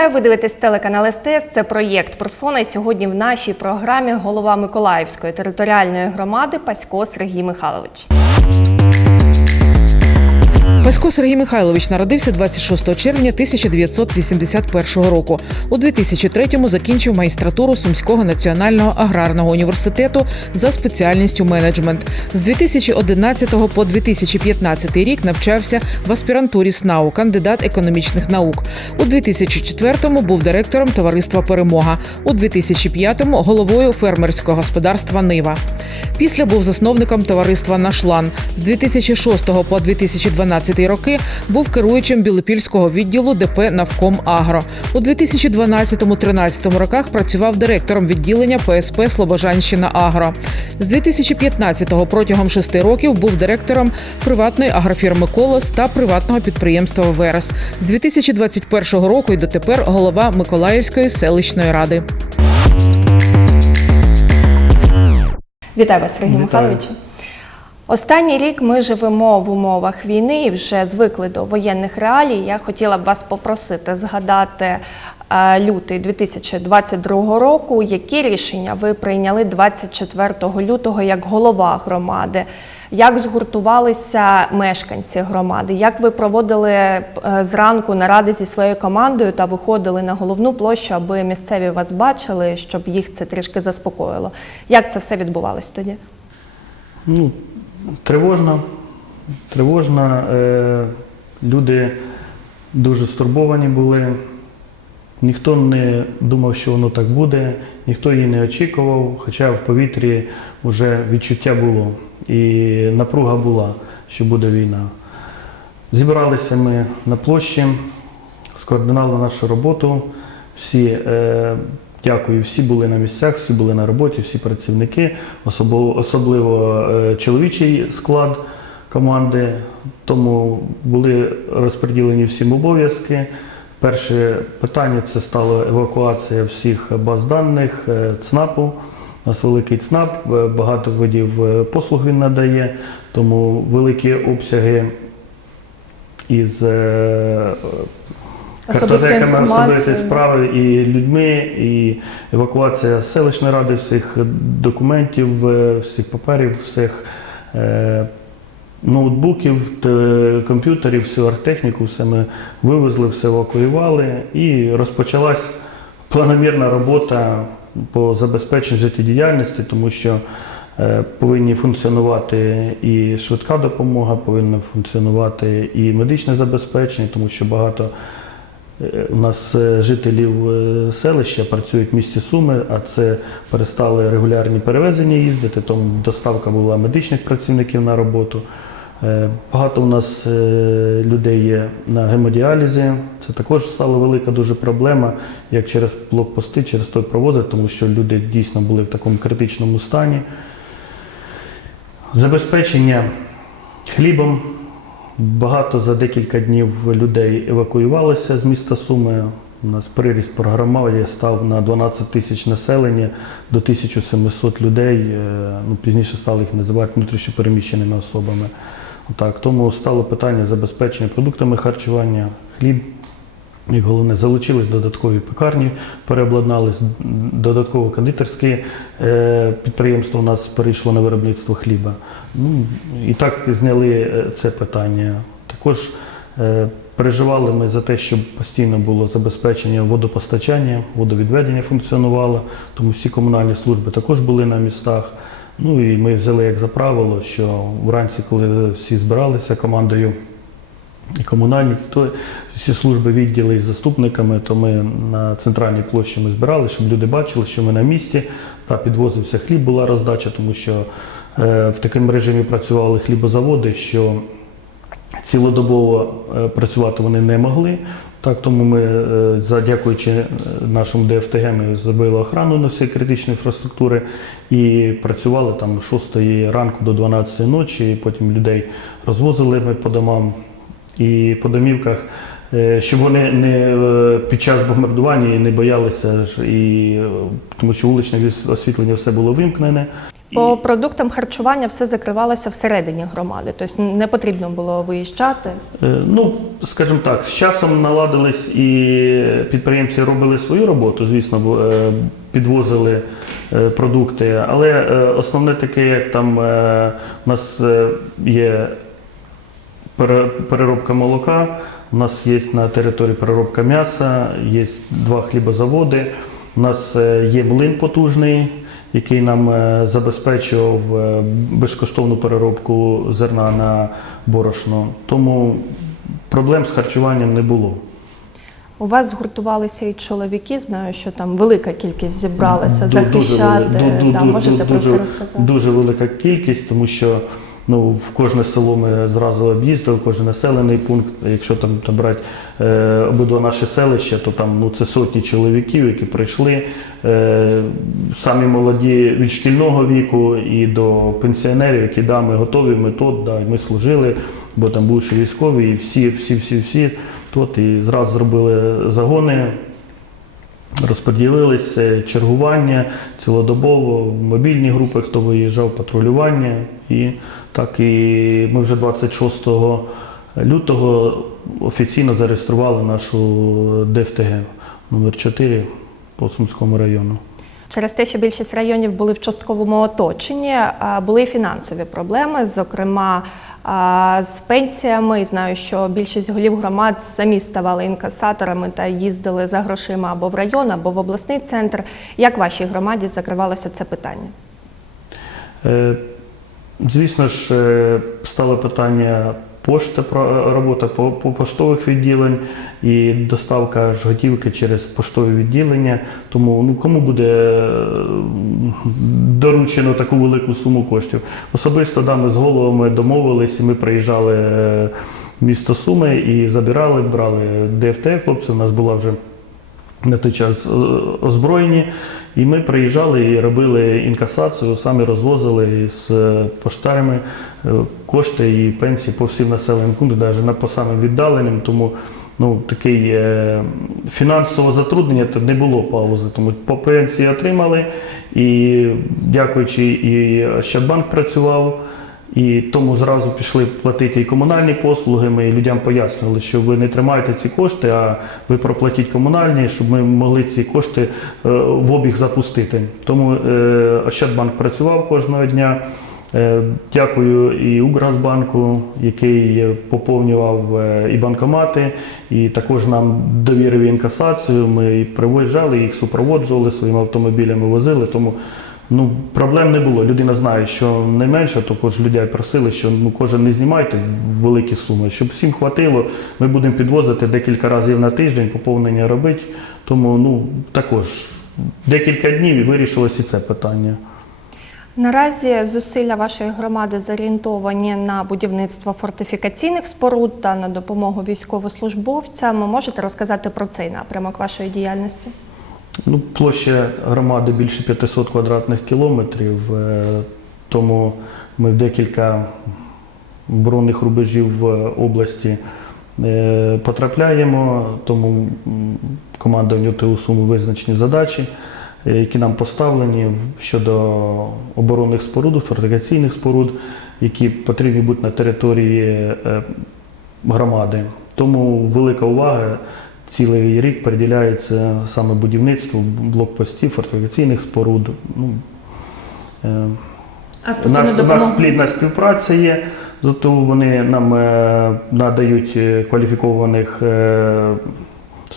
Вітаю, ви дивитесь телеканал СТС. Це проєкт Персона. І сьогодні в нашій програмі голова Миколаївської територіальної громади Пасько Сергій Михайлович. Пасько Сергій Михайлович народився 26 червня 1981 року. У 2003-му закінчив магістратуру Сумського національного аграрного університету за спеціальністю менеджмент. З 2011 по 2015 рік навчався в аспірантурі СНАУ, кандидат економічних наук. У 2004-му був директором товариства Перемога. У 2005-му головою фермерського господарства Нива. Після був засновником товариства Нашлан. З 2006 по 2012 роки був керуючим Білопільського відділу ДП Навком Агро. У 2012-13 роках працював директором відділення ПСП Слобожанщина Агро. З 2015-го протягом шести років був директором приватної агрофірми Колос та приватного підприємства Верес. З 2021 року і дотепер голова Миколаївської селищної ради. Вітаю вас, Сергій Вітаю. Останній рік ми живемо в умовах війни і вже звикли до воєнних реалій. Я хотіла б вас попросити згадати е, лютий 2022 року. Які рішення ви прийняли 24 лютого як голова громади? Як згуртувалися мешканці громади? Як ви проводили е, зранку наради зі своєю командою та виходили на головну площу, аби місцеві вас бачили, щоб їх це трішки заспокоїло? Як це все відбувалось тоді? Ну, тривожно. Тривожно. Е, люди дуже стурбовані були. Ніхто не думав, що воно так буде, ніхто її не очікував, хоча в повітрі вже відчуття було і напруга була, що буде війна. Зібралися ми на площі, скоординували нашу роботу. Всі, е, дякую, всі були на місцях, всі були на роботі, всі працівники, особливо, особливо е, чоловічий склад команди. Тому були розподілені всім обов'язки. Перше питання це стало евакуація всіх баз даних е, ЦНАПу. У нас великий ЦНАП, е, багато видів послуг він надає, тому великі обсяги із Особистої картотеками інформації, справи і людьми, і евакуація селищної ради, всіх документів, е, всіх паперів, всіх е, ноутбуків, те- комп'ютерів, всю архтехніку, все ми вивезли, все евакуювали. І розпочалась планомірна робота по забезпеченню життєдіяльності, тому що е, повинні функціонувати і швидка допомога, повинно функціонувати і медичне забезпечення, тому що багато у нас е, жителів е, селища працюють в місті Суми, а це перестали регулярні перевезення їздити, тому доставка була медичних працівників на роботу. Е, Багато у нас людей є на гемодіалізі. Це також стала велика дуже проблема, як через блокпости, через той провозить, тому що люди дійсно були в такому критичному стані. Забезпечення хлібом. Багато за декілька днів людей евакуювалося з міста Суми. У нас приріст громаді став на 12 тисяч населення до 1700 людей. Е, Ну, пізніше стали їх називати внутрішньопереміщеними особами. Отак. Тому стало питання забезпечення продуктами харчування, хліб. Як головне, залучились додаткові пекарні, переобладнались, додатково кондитерське е, підприємство у нас перейшло на виробництво хліба. Ну, і так зняли е, це питання. Також е, переживали ми за те, щоб постійно було забезпечення водопостачання, водовідведення функціонувало, тому всі комунальні служби також були на містах. Ну і ми взяли як за правило, що вранці, коли всі збиралися командою і комунальні, то всі служби відділи із заступниками, то ми на центральній площі ми збирали, щоб люди бачили, що ми на місці. Та підвозився хліб, була роздача, тому що е, в такому режимі працювали хлібозаводи, що цілодобово е, працювати вони не могли. Так, тому ми, е, за- дякуючи е, нашому ДФТГ, ми зробили охрану на всій критичної інфраструктури і працювали там з 6 ранку до 12 ночі, і потім людей розвозили ми по домам і по домівках, е, щоб вони не е, під час бомбардування не боялися, ж, і, е, тому що вуличне освітлення все було вимкнене. По продуктам харчування все закривалося всередині громади, тобто не потрібно було виїжджати. Ну, скажімо так, з часом наладились і підприємці робили свою роботу, звісно, підвозили продукти. Але основне таке, як там у нас є переробка молока, у нас є на території переробка м'яса, є два хлібозаводи, у нас е, є млин потужний. Який нам е, забезпечував е, безкоштовну переробку зерна на борошно. Тому проблем з харчуванням не було. У вас згуртувалися і чоловіки. Знаю, що там велика кількість зібралася дуже захищати. вели- ду- ду- да, ду- можете ду- про це розказати? Дуже велика кількість, тому що ну, в кожне село ми зразу об'їздили, кожен населений пункт. Якщо там, там брати е, обидва наші селища, то там ну, це сотні чоловіків, які прийшли. Е, самі молоді від шкільного віку і до пенсіонерів, які да, ми готові, ми тут, да, ми служили, бо там бувши військові, і всі, всі, всі, всі тут. І зразу зробили загони. Розподілилися чергування цілодобово, мобільні групи, хто виїжджав, патрулювання. І так і ми вже 26 лютого офіційно зареєстрували нашу ДФТГ номер 4 по Сумському району. Через те, що більшість районів були в частковому оточенні, були і фінансові проблеми, зокрема з пенсіями. Знаю, що більшість голів громад самі ставали інкасаторами та їздили за грошима або в район, або в обласний центр. Як вашій громаді закривалося це питання? Е, Звісно ж, е, стало питання пошти, про- робота по, по поштових відділень і доставка ж готівки через поштові відділення. Тому ну, кому буде е, доручено таку велику суму коштів? Особисто да, ми з головами домовились, і ми приїжджали е, в місто Суми і забирали, брали ДФТ хлопці. У нас була вже на той час е, озброєні. І ми приїжджали і робили інкасацію, самі розвозили з е, поштарями е, кошти і пенсії по всім населеним пунктам, навіть на по самим віддаленим. Тому ну, такий фінансове затруднення не було паузи. Тому по пенсії отримали. І дякуючи, і Щадбанк працював. І тому зразу пішли платити і комунальні послуги. Ми людям пояснювали, що ви не тримаєте ці кошти, а ви проплатіть комунальні, щоб ми могли ці кошти е, в обіг запустити. Тому е, Ощадбанк працював кожного дня. Е, Дякую і Укргазбанку, який поповнював і банкомати, і також нам довірив інкасацію. Ми і привозили, їх супроводжували своїми автомобілями, возили. Тому Ну, проблем не було. Людина знає, що найменше, також людей просили, що ну, кожен не знімайте великі суми, щоб всім хватило. Ми будемо підвозити декілька разів на тиждень, поповнення робити. Тому ну, також декілька днів і вирішилось і це питання. Наразі зусилля вашої громади зорієнтовані на будівництво фортифікаційних споруд та на допомогу військовослужбовцям. Можете розказати про цей напрямок вашої діяльності? Ну, площа громади більше 500 квадратних кілометрів, е, тому ми в декілька оборонних рубежів в області е, потрапляємо, тому м, командуванню ТУ Суми визначені задачі, е, які нам поставлені щодо оборонних споруд, фортифікаційних споруд, які потрібні бути на території громади. Тому велика увага цілий рік приділяється саме будівництву блокпостів, фортифікаційних споруд. Ну, е, А у нас, у нас плідна співпраця є, зато вони нам е, надають кваліфікованих е,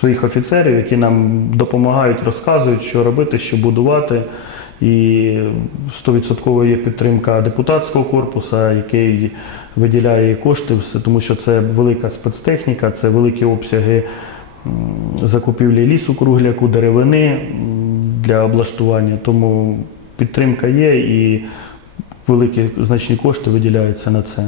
своїх офіцерів, які нам допомагають, розказують, що робити, що будувати. І 100% є підтримка депутатського корпусу, який виділяє кошти, тому що це велика спецтехніка, це великі обсяги закупівлі лісу кругляку, деревини для облаштування. Тому підтримка є і великі значні кошти виділяються на це.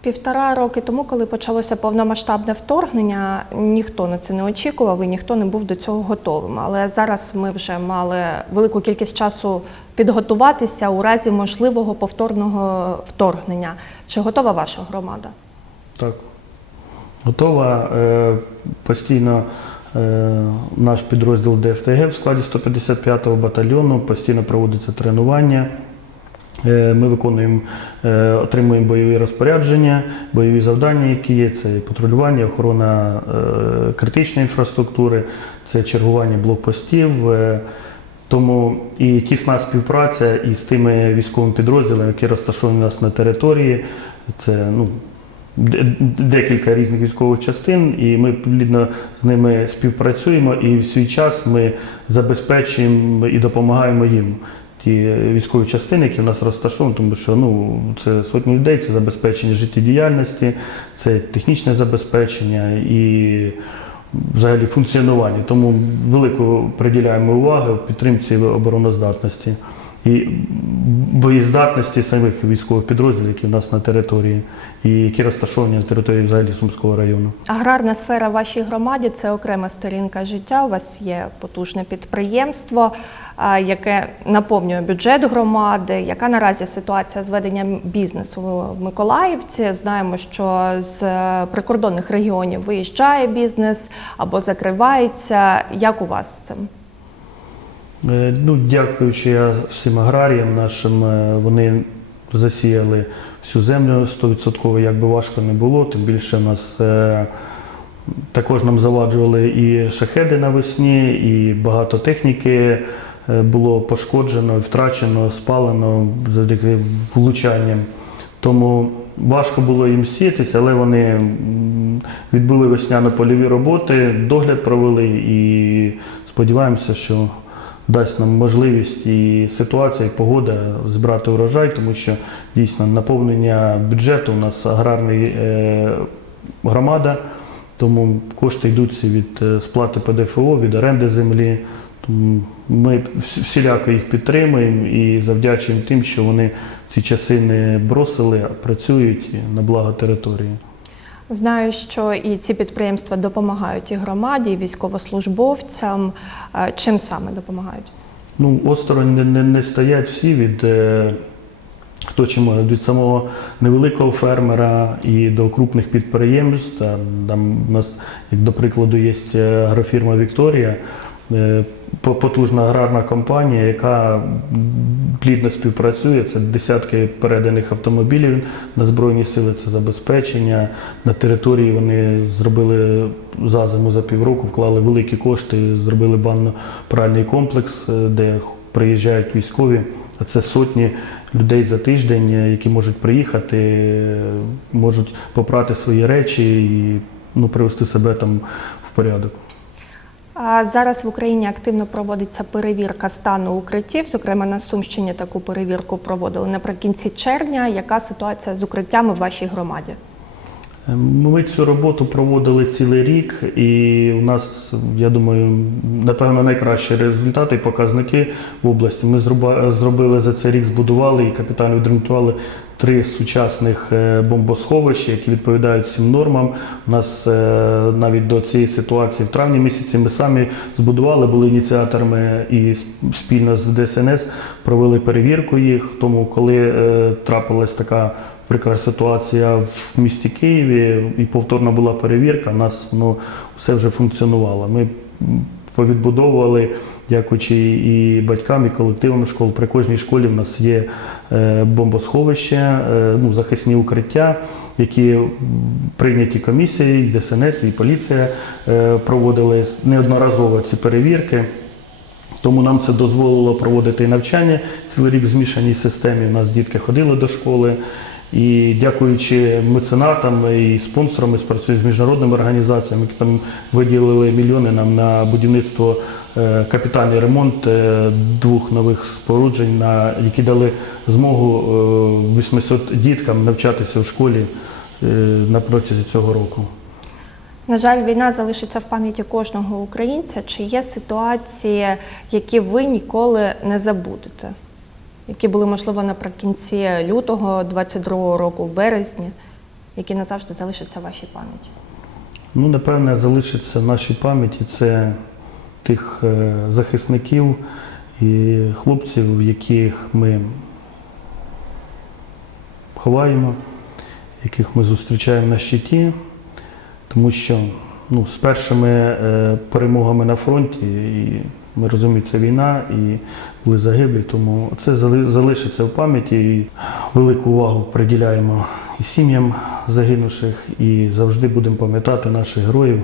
півтора роки тому, коли почалося повномасштабне вторгнення, ніхто на це не очікував і ніхто не був до цього готовим. Але зараз ми вже мали велику кількість часу підготуватися у разі можливого повторного вторгнення. Чи готова ваша громада? Так. Готова. Е, Постійно е, наш підрозділ ДФТГ в складі 155-го батальйону постійно проводиться тренування. Е, Ми виконуємо, отримуємо бойові розпорядження, бойові завдання, які є. Це патрулювання, охорона критичної інфраструктури, це чергування блокпостів. Тому і тісна співпраця із тими військовими підрозділами, які розташовані у нас на території. Це ну, декілька різних військових частин, і ми плідно з ними співпрацюємо, і в свій час ми забезпечуємо і допомагаємо їм. Ті військові частини, які в нас розташовані, тому що ну, це сотні людей, це забезпечення життєдіяльності, це технічне забезпечення і взагалі функціонування. Тому велику приділяємо увагу підтримці обороноздатності і боєздатності самих військових підрозділів, які в нас на території, і які розташовані на території взагалі Сумського району. Аграрна сфера в вашій громаді це окрема сторінка життя. У вас є потужне підприємство, яке наповнює бюджет громади. Яка наразі ситуація з веденням бізнесу в Миколаївці? Знаємо, що з е, прикордонних регіонів виїжджає бізнес або закривається. Як у вас з цим? Е, Ну, дякуючи всім аграріям нашим, е, вони засіяли всю землю 100%, як би важко не було. Тим більше нас е, також нам заваджували і шахеди навесні, і багато техніки було пошкоджено, втрачено, спалено завдяки влучанням. Тому важко було їм сіятися, але вони відбули весняно-польові роботи, догляд провели і сподіваємося, що дасть нам можливість і ситуація, і погода збирати урожай, тому що дійсно наповнення бюджету у нас аграрний е, громада, тому кошти йдуть всі від е, сплати ПДФО, від оренди землі. Тому ми всіляко їх підтримуємо і завдячуємо тим, що вони ці часи не бросили, а працюють на благо території. Знаю, що і ці підприємства допомагають і громаді, і військовослужбовцям. Е, Чим саме допомагають? Ну, осторонь не, не, не стоять всі від е, хто чи може, від самого невеликого фермера і до крупних підприємств. Там, там у нас, як до прикладу, є е, агрофірма Вікторія, потужна аграрна компанія, яка плідно співпрацює. Це десятки переданих автомобілів на Збройні сили, це забезпечення. На території вони зробили за зиму за півроку, вклали великі кошти, зробили банно-пральний комплекс, е, де приїжджають військові. А це сотні людей за тиждень, е, які можуть приїхати, е, можуть попрати свої речі і ну, привести себе там в порядок. Зараз в Україні активно проводиться перевірка стану укриттів. Зокрема, на Сумщині таку перевірку проводили наприкінці червня. Яка ситуація з укриттями в вашій громаді? Ми цю роботу проводили цілий рік, і у нас, я думаю, напевно, найкращі результати і показники в області. Ми зробили за цей рік, збудували і капітально відремонтували три сучасних е, бомбосховища, які відповідають всім нормам. У нас е, навіть до цієї ситуації в травні місяці ми самі збудували, були ініціаторами і спільно з ДСНС провели перевірку їх. Тому, коли е, трапилась така прикра ситуація в місті Києві і повторна була перевірка, у нас воно все вже функціонувало. Ми повідбудовували, дякуючи і батькам, і колективам школ. При кожній школі в нас є бомбосховище, е, ну, захисні укриття, які прийняті комісією, і ДСНС, і поліція е, проводили неодноразово ці перевірки. Тому нам це дозволило проводити і навчання цілий рік в змішаній системі. У нас дітки ходили до школи. І дякуючи меценатам і спонсорам, ми спрацюємо з міжнародними організаціями, які там виділили мільйони нам на будівництво, е, капітальний ремонт е, двох нових споруджень, на, які дали змогу е, 800 діткам навчатися в школі е, на протязі цього року. На жаль, війна залишиться в пам'яті кожного українця. Чи є ситуації, які ви ніколи не забудете? Які були, можливо, наприкінці лютого 22-го року, в березні, які назавжди залишаться в вашій пам'яті? Ну, напевне, залишиться в нашій пам'яті це тих е, захисників і хлопців, яких ми ховаємо, яких ми зустрічаємо на щиті, тому що ну, з першими е, перемогами на фронті і Ми розуміємо, це війна і були загиблі, тому це залишиться в пам'яті. І велику увагу приділяємо і сім'ям загинувших, і завжди будемо пам'ятати наших героїв,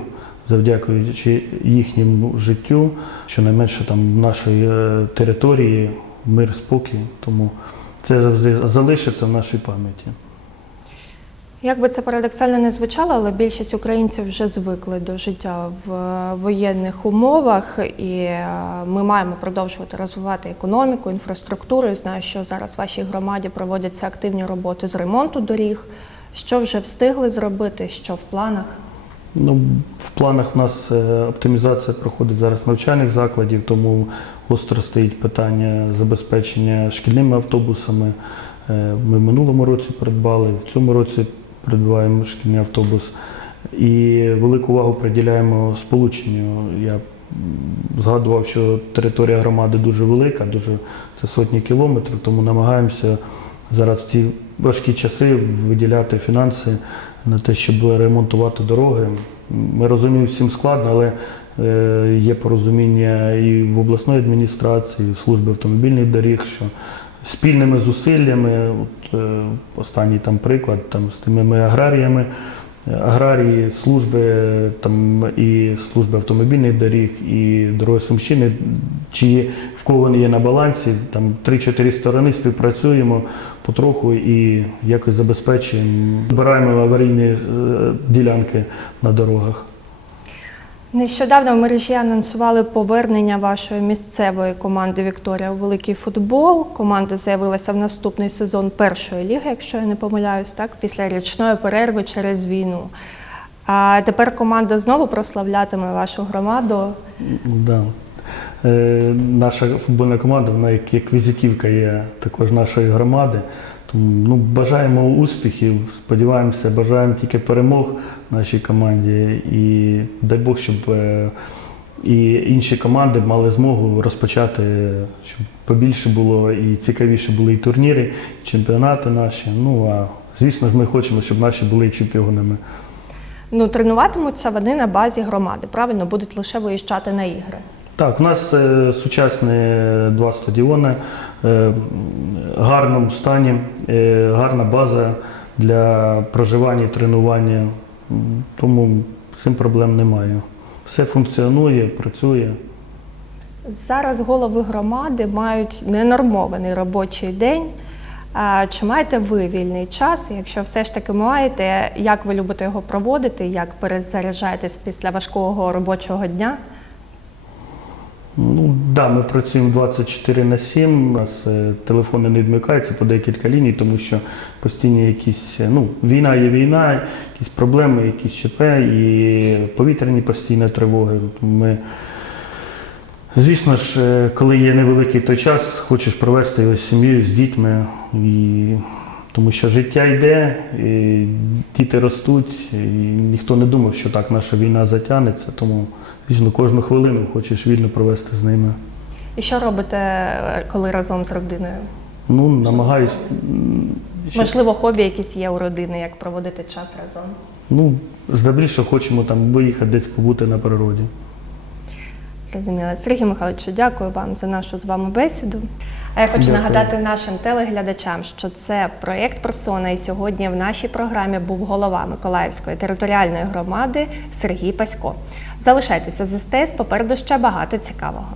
завдякуючи їхньому життю, щонайменше там нашої е, території мир, спокій. Тому це завжди залишиться в нашій пам'яті. Як би це парадоксально не звучало, але більшість українців вже звикли до життя в е, воєнних умовах, і е, ми маємо продовжувати розвивати економіку, інфраструктуру. І знаю, що зараз в вашій громаді проводяться активні роботи з ремонту доріг. Що вже встигли зробити, що в планах? Ну, в планах у нас е, оптимізація проходить зараз навчальних закладів, тому гостро стоїть питання забезпечення шкільними автобусами. Е, Ми в минулому році придбали, в цьому році придбаємо шкільний автобус. І велику увагу приділяємо сполученню. Я згадував, що територія громади дуже велика, дуже це сотні кілометрів, тому намагаємося зараз в ці важкі часи виділяти фінанси на те, щоб ремонтувати дороги. Ми розуміємо, всім складно, але е, є порозуміння і в обласної адміністрації, і в службі автомобільних доріг, що спільними зусиллями, от, е, останній там приклад там, з тими аграріями, аграрії, служби там, і служби автомобільних доріг, і дороги Сумщини, чи в кого вони є на балансі, там 3-4 сторони співпрацюємо потроху і якось забезпечуємо, збираємо аварійні е, ділянки на дорогах. Нещодавно в мережі анонсували повернення вашої місцевої команди Вікторія у великий футбол. Команда з'явилася в наступний сезон першої ліги, якщо я не помиляюсь, так після річної перерви через війну. А тепер команда знову прославлятиме вашу громаду. Да. Е, наша футбольна команда, вона як, як візитівка є також нашої громади. Тому ну, бажаємо успіхів, сподіваємося, бажаємо тільки перемог нашій команді. І дай Бог, щоб е, і інші команди мали змогу розпочати, щоб побільше було і цікавіше були і турніри, і чемпіонати наші. Ну а звісно ж, ми хочемо, щоб наші були чемпіонами. Ну, тренуватимуться вони на базі громади. Правильно, будуть лише виїжджати на ігри. Так, у нас е, сучасні е, два стадіони е, в гарному стані, е, гарна база для проживання і тренування. Тому цим проблем немає. Все функціонує, працює. Зараз голови громади мають ненормований робочий день. Чи маєте ви вільний час? Якщо все ж таки маєте, як ви любите його проводити, як перезаряджаєтесь після важкого робочого дня? Ну да, ми працюємо 24 на 7. У нас е, телефони не відмикаються по декілька ліній, тому що постійні якісь, е, ну, війна є війна, якісь проблеми, якісь ЧП і повітряні постійні тривоги. Ми, звісно ж, е, коли є невеликий той час, хочеш провести його з сім'єю, з дітьми. І... Тому що життя йде, і діти ростуть, і ніхто не думав, що так наша війна затягнеться. Тому звісно, кожну хвилину хочеш вільно провести з ними. І що робите, е, коли разом з родиною? Ну, намагаюсь. Можливо, хобі якісь є у родини, як проводити час разом? Ну, здебільшого хочемо там виїхати десь побути на природі. Зрозуміло. Сергій Михайловичу, дякую вам за нашу з вами бесіду. А я хочу Дякую. нагадати нашим телеглядачам, що це проєкт Просона, і сьогодні в нашій програмі був голова Миколаївської територіальної громади Сергій Пасько. Залишайтеся з СТС, попереду ще багато цікавого.